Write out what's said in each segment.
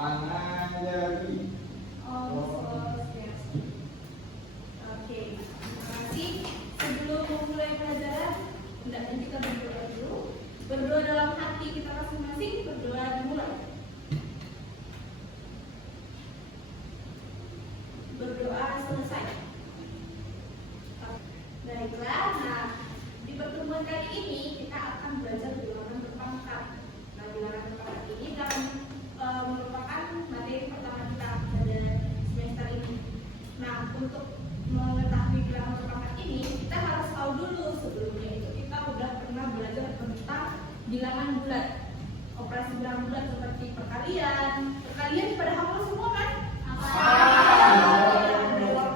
Pangandaria. Asosiasi. Oke, terima kasih. Sebelum memulai pelajaran, hendaknya kita berdoa dulu. Berdoa dalam hati kita masing-masing, berdoa dimulai. Berdoa selesai. Baiklah, nah di pertemuan kali ini kita akan belajar bilangan berpangkat. Nah, bilangan berpangkat ini merupakan materi pertama kita pada semester ini. Nah, untuk mengetahui bilangan berpangkat ini, kita harus tahu dulu sebelumnya itu kita sudah pernah belajar tentang bilangan bulat, operasi bilangan bulat seperti perkalian. Perkalian pada hafal semua kan?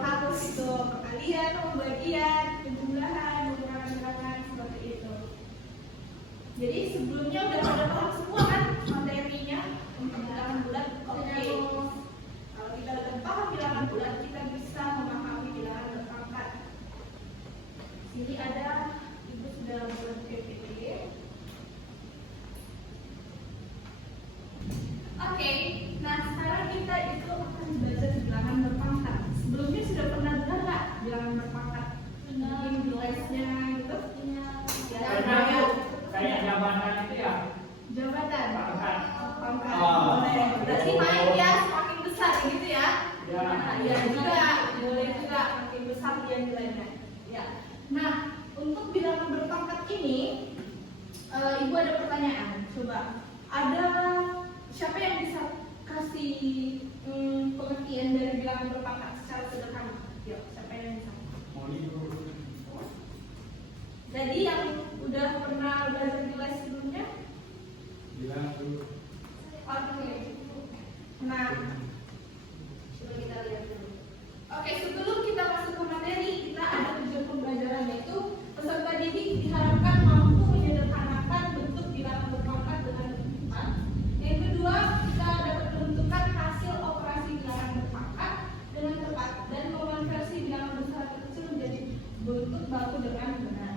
Harus itu perkalian, pembagian, penjumlahan, pengurangan bilangan seperti itu. Jadi sebelumnya udah pada paham semua kan materinya untuk bilangan bulat. Oke. Kalau kita udah paham bilangan bulat, kita bisa memahami bilangan berpangkat. Sini ada ibu sudah membuat PPT. Oke, nah sekarang kita itu akan belajar bilangan berpangkat. Sebelumnya sudah pernah dengar nggak bilangan berpangkat? Mungkin device-nya gitu? Ya, kayak jabatan itu ya? Jabatan. Pangkat. Pangkat. Boleh. Berarti naik ya semakin besar gitu ya? Ya. Nah, ya juga, boleh juga makin besar dia nilainya. Ya. Nah, untuk bilangan berpangkat ini, ibu ada pertanyaan. Coba, ada siapa yang bisa kasih pengertian dari bilangan berpangkat secara sederhana? Yuk, siapa yang bisa? Jadi yang udah pernah belajar nilai sebelumnya? Bilang dulu. Oke. Nah, coba kita lihat dulu. Oke, sebelum kita masuk ke materi, kita ada tujuan pembelajaran, yaitu peserta didik diharapkan mampu menyederhanakan bentuk bilangan berpangkat dengan cepat. Yang kedua, kita dapat menentukan hasil operasi bilangan berpangkat dengan tepat dan mengonversi bilangan besar atau kecil menjadi bentuk baku dengan benar.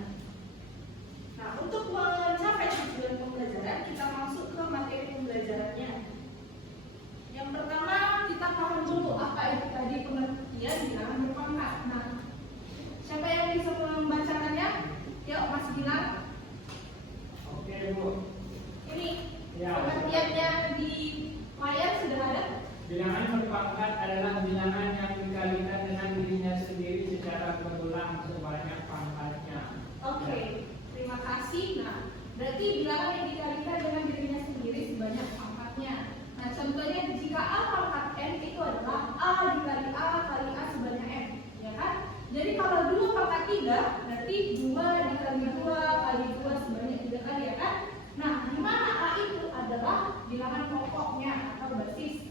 Nah, untuk mencapai tujuan pembelajaran, kita masuk ke materi pembelajarannya. Yang pertama, kita paham dulu apa itu tadi pengertian bilangan berpangkat. Nah, siapa yang bisa membacakannya? Yuk, Mas Gilang. Oke, Bu. Ini Ya. pengertiannya di layar sudah ada. Bilangan berpangkat adalah bilangan yang dikalikan dengan dirinya sendiri secara berulang sebanyak pangkatnya. Oke, terima kasih. Nah, berarti bilangan yang dikalikan dengan dirinya sendiri sebanyak pangkatnya. Nah, contohnya jika A pangkat N itu adalah A dikali A kali A sebanyak N, ya kan? Jadi kalau 2 pangkat 3, berarti 2 dikali 2 kali 2 sebanyak 3 kali, ya kan? Nah, di mana A itu adalah bilangan pokoknya atau basis,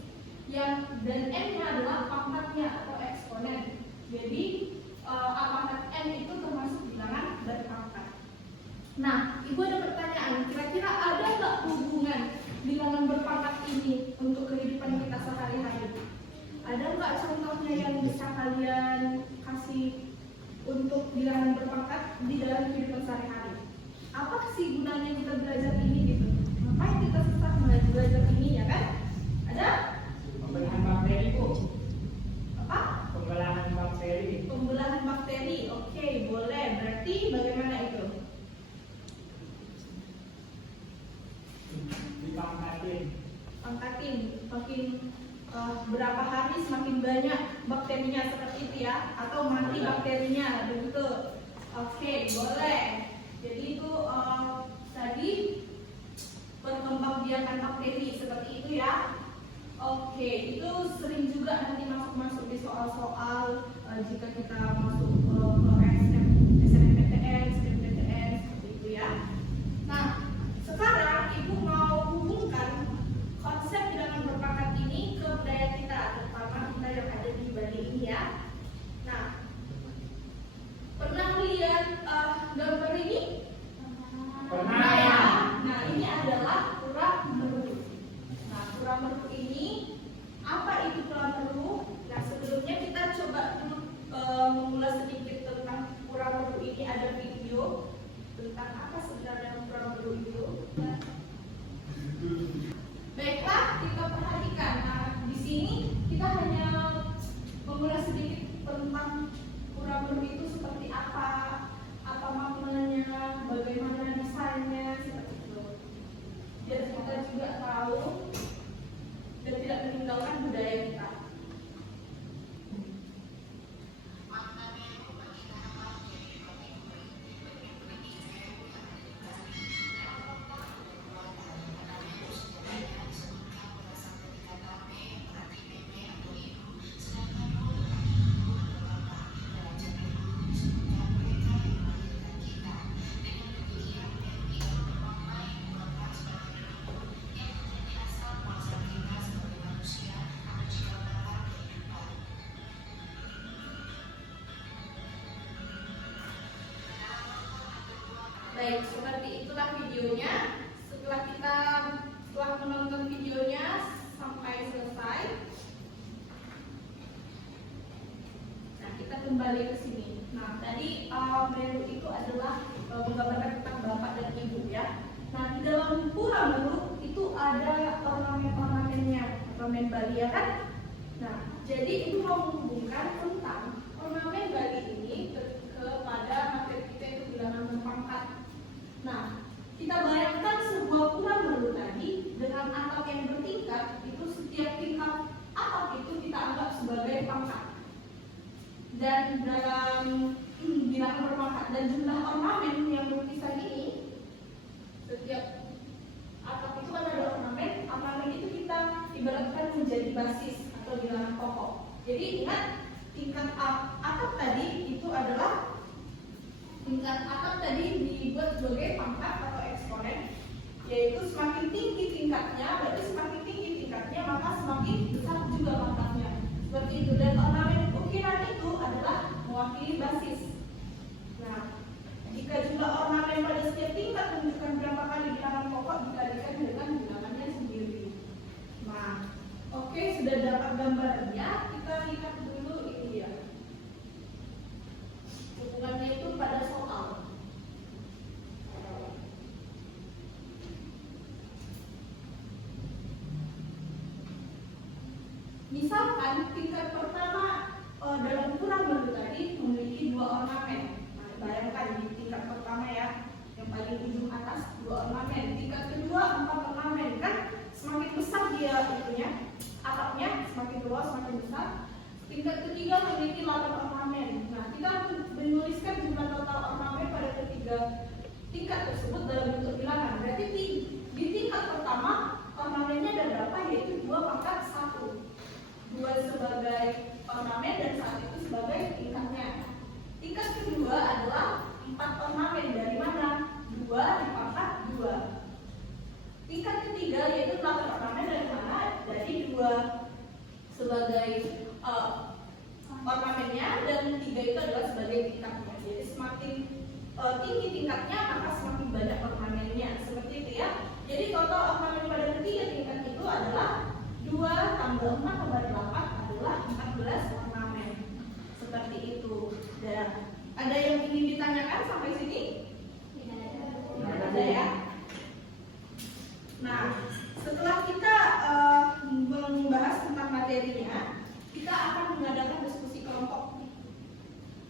dan N-nya adalah pangkatnya atau eksponen. Jadi A pangkat N itu termasuk bilangan berpangkat. Nah, Ibu ada pertanyaan, kira-kira ada nggak hubungan bilangan berpangkat ini untuk kehidupan kita sehari-hari? Ada nggak contohnya yang bisa kalian kasih untuk bilangan berpangkat di dalam kehidupan sehari-hari? Apa sih gunanya kita belajar ini gitu? Ngapain kita susah belajar ini, ya kan? Ada? Pembelahan bakteri, Bu. Apa? Pembelahan bakteri. Pembelahan bakteri. Oke, boleh. Berarti bagaimana itu? Dipangkatin. Pangkatin, makin berapa hari semakin banyak bakterinya seperti itu ya, atau mati bakterinya begitu. Oke, boleh. Jadi itu tadi perkembangbiakan bakteri seperti itu ya. Oke, itu sering juga nanti masuk di soal-soal jika kita masuk ke SNMPTN, SNMPTN seperti itu ya. Nah, sekarang Ibu mau hubungkan konsep bilangan berpangkat ini ke budaya kita, terutama kita yang ada di Bali ini ya. Nah, pernah lihat gambar ini? Pernah. Ya. Nah, ini adalah pura meruk. Nah, pura meruk ini apa itu pura meruk? Nah, sebelumnya kita coba dulu mengulas sedikit tentang pura meruk ini. Ada video tentang apa sebenarnya pura meruk itu. Baiklah, kita perhatikan. Nah, kurang lebih itu seperti apa maknanya, bagaimana desainnya, seperti itu. Biar kita juga tahu dan tidak meninggalkan budaya kita. Baik, seperti itulah videonya. Setelah menonton videonya sampai selesai, nah kita kembali ke sini. Nah tadi Meru itu adalah menggambarkan tentang bapak dan ibu ya. Nah di dalam pura Meru itu ada ornamen-ornamennya, ornamen Bali ya kan? Nah jadi itu mau menghubungkan tentang ornamen Bali ini kepada materi kita itu bilangan berpangkat. Nah, kita bayangkan sebuah pura Meru tadi dengan atap yang bertingkat, itu setiap tingkat atap itu kita anggap sebagai pangkat. Dan dalam bilangan berpangkat dan jumlah ornamen yang berpisah ini, setiap atap itu kan ada ornamen. Ornamen itu kita ibaratkan menjadi basis atau bilangan pokok. Jadi ingat, tingkat atap tadi itu adalah tingkat atap tadi dibuat sebagai pangkat atau eksponen, yaitu semakin tinggi tingkatnya, berarti semakin tinggi tingkatnya maka semakin besar juga pangkatnya. Seperti itu. Dan ornamen ukiran itu adalah mewakili basis. Nah, jika jumlah ornamen pada setiap tingkat menunjukkan berapa kali bilangan pokok dikalikan dengan bilangannya sendiri. Nah, oke, sudah dapat gambarnya. Kita lihat dulu ini dia. Hubungannya itu pada soal. Misalkan tingkat pertama dalam pura Meru tadi memiliki 2 ornamen. Nah, bayangkan di tingkat pertama ya, yang paling ujung atas 2 ornamen. Tingkat kedua 4 ornamen, kan semakin besar dia itunya, atapnya semakin luas, semakin besar. Tingkat ketiga memiliki 8 ornamen. Nah, kita menuliskan jumlah total ornamen pada ketiga tingkat tersebut dalam bentuk bilangan. Berarti di tingkat pertama ornamennya ada berapa? Yaitu 2 pangkat 1. 2 sebagai ornamen dan 1 itu sebagai tingkatnya. Tingkat kedua adalah 4 ornamen. Dari mana? 2 dipangkat 2. Tingkat ketiga yaitu 8 ornamen dari mana? Dari 2 sebagai ornamennya dan 3 itu adalah sebagai tingkatnya. Jadi semakin tinggi tingkatnya maka semakin banyak ornamennya. Seperti itu ya. Jadi total ornamen pada ketiga tingkat itu adalah 2 tambah 4 tambah 8 adalah 14 ornamen. Seperti itu. Dan ada yang ingin ditanyakan sampai sini? Tidak ada ya. Nah, setelah kita membahas tentang materinya, kita akan mengadakan diskusi kelompok.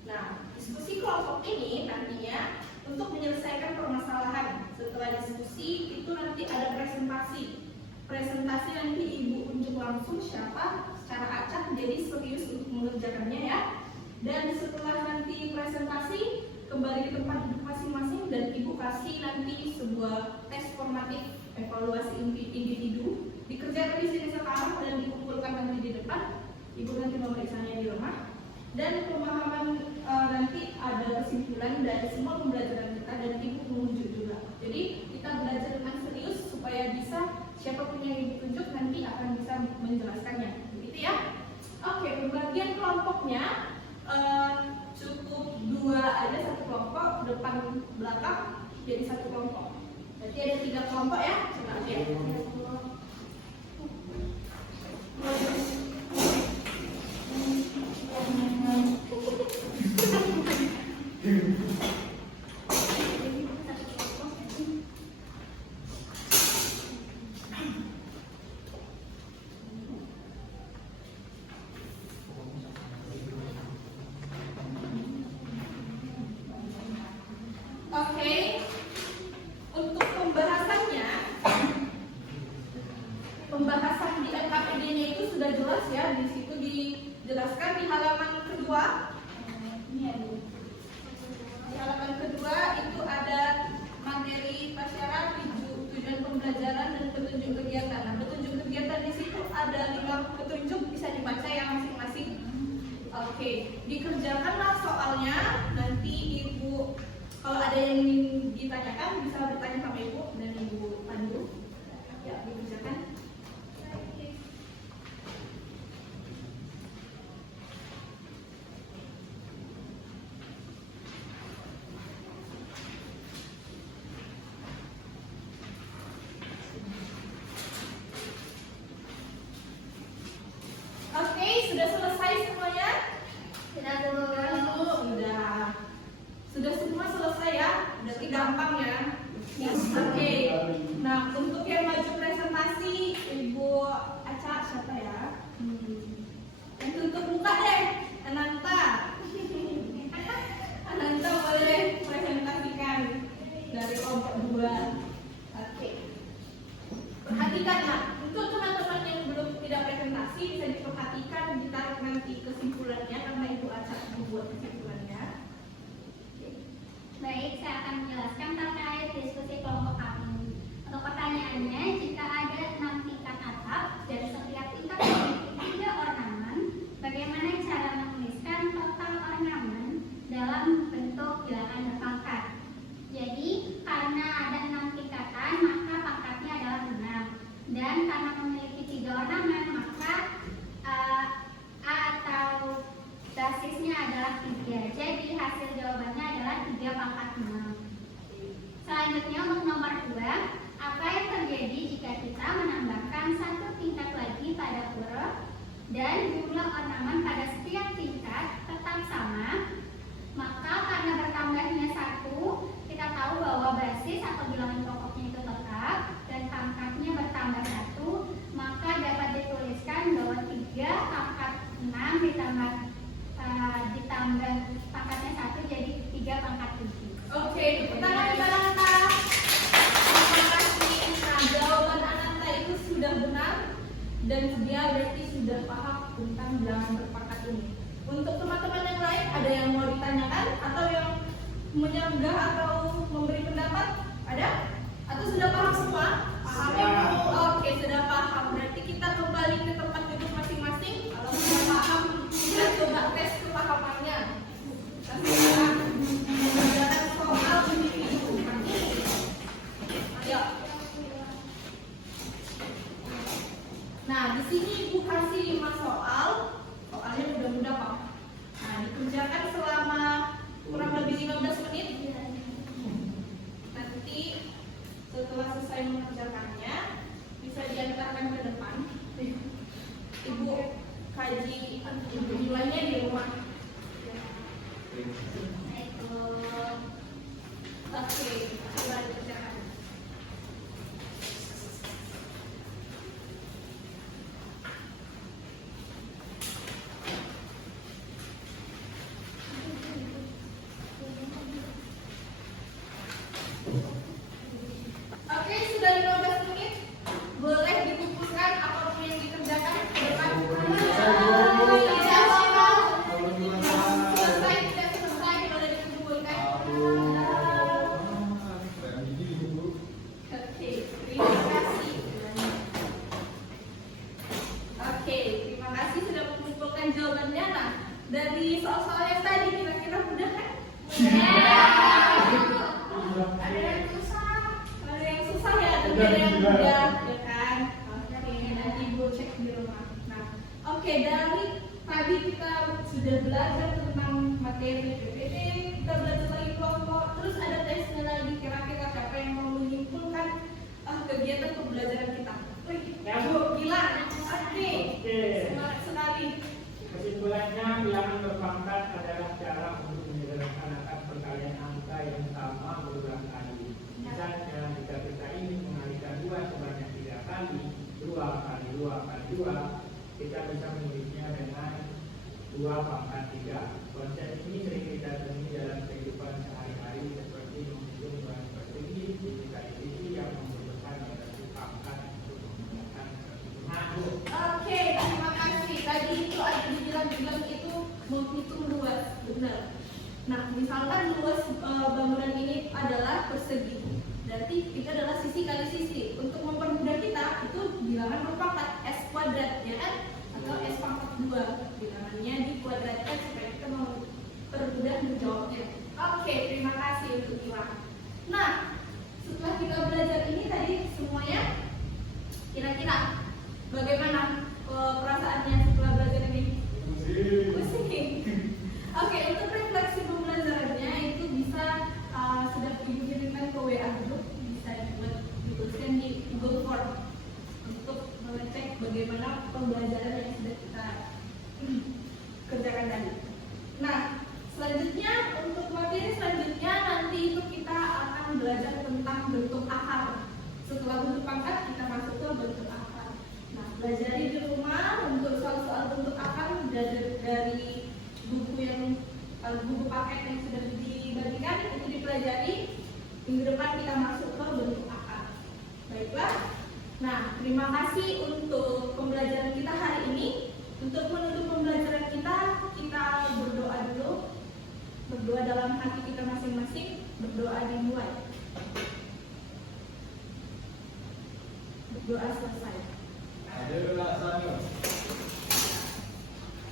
Nah, diskusi kelompok ini nantinya untuk menyelesaikan permasalahan. Setelah diskusi itu nanti ada presentasi. Presentasi nanti ibu unjuk langsung siapa secara acak, jadi serius untuk mengerjakannya ya. Dan setelah nanti presentasi kembali ke tempat duduk masing-masing dan ibu kasih nanti sebuah tes formatif evaluasi individu dikerjakan di sini sekarang dan dikumpulkan nanti di depan. Ibu nanti memeriksanya di rumah dan pemahaman nanti ada kesimpulan dari semua pembelajaran kita dan ibu menunjuk juga. Jadi kita belajar dengan serius supaya bisa siapapun yang ibu tunjuk nanti akan bisa menjelaskannya. Begitu ya. Oke, pembagian kelompoknya cukup 2 aja, 1 kelompok depan belakang jadi 1 kelompok. Berarti ada 3 kelompok ya. Coba lihat. jelaskan di halaman kedua. Ini ya Bu. Di halaman kedua itu ada materi prasyarat, tujuan pembelajaran dan petunjuk kegiatan. Nah, petunjuk kegiatan di situ ada 5 petunjuk, bisa dibaca ya masing-masing. Oke, dikerjakanlah soalnya. Nanti Ibu kalau ada yang ingin ditanyakan bisa bertanya sama Ibu dan Ibu pandu. Ya, dikerjakan. Oke, sudah selesai semuanya? Sudah semua selesai ya? Berarti gampang ya? Oke. Nah, untuk yang maju presentasi, Ibu Aca siapa ya? Yang tutup muka deh, Ananta. Ananta boleh presentasikan dari kelompok 2. Oke. Perhatikanlah, untuk teman-teman yang belum tidak presentasi bisa diperhatikan, ditarik nanti kesimpulannya karena Ibu Aca membuat kesimpulannya. Baik, saya akan menjelaskan terkait diskusi kelompok kami. Untuk pertanyaannya, jika ada 6 tingkat atap dan setiap tingkat memiliki 3 ornamen, bagaimana cara menuliskan total ornamen dalam bentuk bilangan berpangkat? Jadi, karena ada 6 tingkatan, maka pangkatnya adalah 6. Dan karena memiliki 3 ornamen, maka A atau basisnya adalah 3. Jadi hasil jawabannya adalah 3 pangkat 6. Selanjutnya untuk nomor 2, apa yang terjadi jika kita menambahkan 1 tingkat lagi pada huruf dan jumlah ornamen pada setiap tingkat tetap sama? Maka karena bertambahnya 1, kita tahu bahwa basis atau bilangan pokoknya itu tetap dan pangkatnya bertambah 1, maka dapat dituliskan bahwa 3 pangkat 6 ditambah pangkatnya 1 jadi 3 pangkat 7. Oke, tepuk tangan untuk Ananta. Terima kasih. Nah, jawaban Ananta itu sudah benar dan dia berarti sudah paham tentang bilangan berpangkat ini. Untuk teman-teman yang lain, ada yang mau ditanyakan atau yang menyanggah atau memberi pendapat? Ada? Atau sudah paham semua? Paham ya? Oke, sudah paham. Berarti kita kembali ke tempat duduk masing-masing. Kalau sudah paham, kita coba tes kepahamannya. Mengerjakan soal individu. Ayo. Nah, di sini Ibu kasih 5 soal. Soalnya mudah-mudah Pak. Nah, dikerjakan selama kurang lebih 15 menit. Nanti setelah selesai mengerjakannya bisa diantarkan ke depan. Ibu kaji nilainya di rumah. Oke, coba dikerjakan. Oke, sudah 15 menit. Boleh dikumpulkan apapun yang dikerjakan ke depan. Selesai, tidak selesai, boleh dikumpulkan. Oke, terima kasih. Oke, terima kasih sudah mengumpulkan jawabannya. Nah, dari soal-soal yang tadi kira-kira mudah kan? Ada yang susah ya, tapi ada yang mudah, ya kan? Oke, nanti Ibu cek di rumah. Nah, oke, dari tadi kita sudah belajar tentang materi PPT, kita belajar lagi kelompok, terus ada tesnya lagi. Kira-kira siapa yang mau menyimpulkan kegiatan pembelajaran kita? Wih, Ya, Bu. gila. Oke, semangat sekali. Kesimpulannya, bilangan berpangkat adalah cara untuk menyederhanakan perkalian angka yang sama berulang kali. Misalnya, jika kita ingin mengalihkan 2 sebanyak 3 kali, 2 kali 2 kali 2, kita bisa menulisnya dengan 2 pangkat 3. Konsep ini sering kita temui dalam kehidupan sehari-hari seperti menghitung bahan persegi, multiplikasi yang membutuhkan relasi pangkat untuk menggunakan perhitungan. Oke, terima kasih. Tadi itu ada dibilang Nah, misalkan luas bangunan ini adalah persegi, berarti itu adalah sisi kali sisi. Untuk mempermudah kita, itu bilangan berpangkat S kuadrat, ya kan? Atau S pangkat 2. Bilangannya dikuadratkan supaya kita mempermudah menjawabnya. Oke, terima kasih untuk Iwan. Nah, setelah kita belajar ini tadi semuanya, kira-kira bagaimana perasaannya setelah belajar ini? Pusing. Oke, untuk refleksi pembelajarannya itu bisa sudah Ibu kirimkan ke WA group, bisa dituliskan di Google Form untuk mengecek bagaimana pembelajaran yang sudah kita kerjakan tadi. Nah, selanjutnya untuk materi selanjutnya nanti itu kita akan belajar tentang bentuk akar. Setelah bentuk pangkat kita masuk ke bentuk akar. Nah, pelajari di rumah untuk soal-soal bentuk akar dari buku buku paket yang sudah dibagikan itu dipelajari. Minggu depan kita masuk ke bentuk akar. Baiklah. Nah, terima kasih untuk pembelajaran kita hari ini. Untuk menutup pembelajaran kita berdoa dulu. Berdoa dalam hati kita masing-masing. Berdoa dimulai. Berdoa selesai. Adalah sana.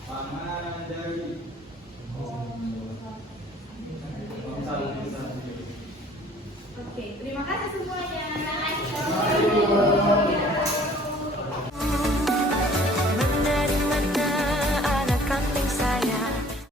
Paman dari Oke, terima kasih semuanya.